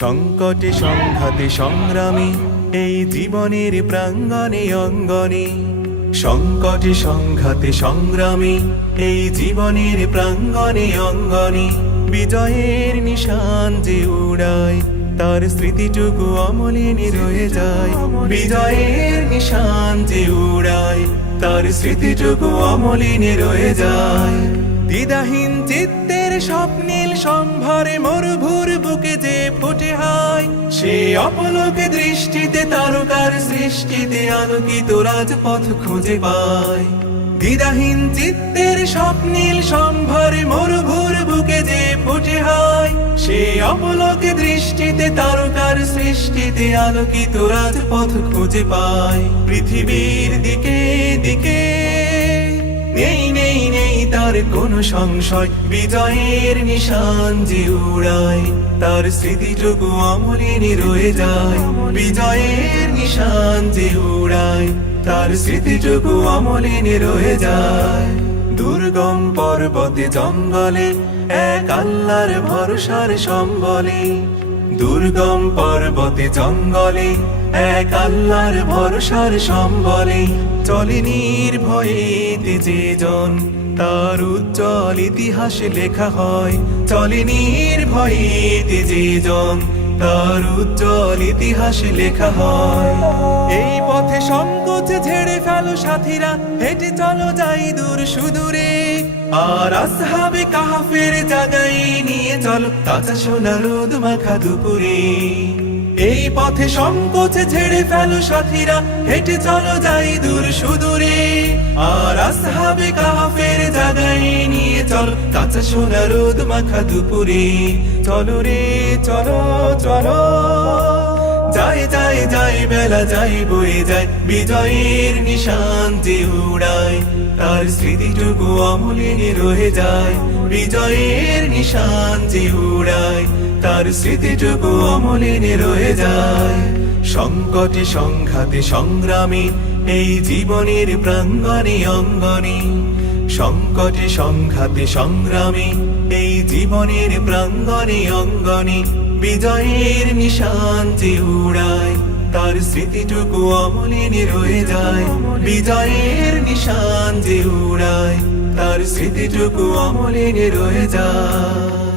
সংকটে সংঘাতে সংগ্রামে, এই জীবনের প্রাঙ্গণে অঙ্গনে। সংকটে সংঘাতে সংগ্রামে, এই জীবনের প্রাঙ্গণে অঙ্গনে। বিজয়ের নিশান যে উড়ায়, তার স্মৃতিটুকু অমলিনী রয়ে যায়। বিজয়ের নিশান যে উড়ায়, তার স্মৃতিটুকু অমলিনী রয়ে যায়। দ্বিধাহীন চিত্তের স্বপ্নীল সম্ভরে মরুভুর বুকে যে ফুটে হয়, সে অপলোকে দৃষ্টিতে তারকার সৃষ্টিতে আলোকিত রাজপথ খুঁজে পায়। দ্বিধাহীন চিত্তের স্বপ্নীল সম্ভরে মরুভুর বুকে যে ফুটে হয়, সে অপলোকে দৃষ্টিতে তারকার সৃষ্টিতে আলোকিত রাজপথ খুঁজে পায়। পৃথিবীর দিকে দিকে তার কোনো সংশয়? বিজয়ের নিশান যে উড়ায়, তার স্মৃতিটুকু অমলিনী রয়ে যায়। বিজয়ের নিশান যে উড়ায়, তার স্মৃতিটুকু অমলিনী রয়ে যায়। দুর্গম পর্বতে জঙ্গলে, এক আল্লাহর ভরসার সম্বলে দুর্গম পর্বতে, জঙ্গলে, এক আল্লাহর ভরসার সম্বলে, চলে নির্ভয়ে যে জন তার উজ্জ্বল ইতিহাস লেখা হয়। চলে নির্ভয়ে যে জন তার উজ্জ্বল ইতিহাস লেখা হয়। এই পথে সংকোচ ঝেড়ে ফেলো সাথীরা, হেঁটে চলো যাই দূর সুদূরে। আর আসহাবে কাহাফের জাগাই নিয়ে চলো। তাজা সোনা রোদ মাখা দুপুরে। এই পথে সংকোচ ছেড়ে ফেলো সাথীরা। হেঁটে চলো যাই দূর সুদূরে। আর আসহাবে কাহাফের জাগাই নিয়ে চলো। কাঁচা সোনা রোদ মাখা দুপুরে। চলো রে, চলো চলো। যায় যায় যায়, বেলা যায়, বয়ে যায়, বিজয়ের নিশান যে উড়ায়। তার স্মৃতিটুকু অমলিনী রয়ে যায়, বিজয়ের নিশান যে উড়ায়। তার স্মৃতিটুকু অমলিনী রয়ে যায়। সংকটে, সংঘাতে, সংগ্রামে, এই জীবনের প্রাঙ্গণে অঙ্গনে। সংকটে, সংঘাতে, সংগ্রামে, এই জীবনের প্রাঙ্গণে অঙ্গনে। বিজয়ের নিশান যে উড়ায়, তার স্মৃতিটুকু অমলিনী রয়ে যায়। বিজয়ের নিশান যে উড়ায়, তার স্মৃতিটুকু অমলিনী রয়ে যায়।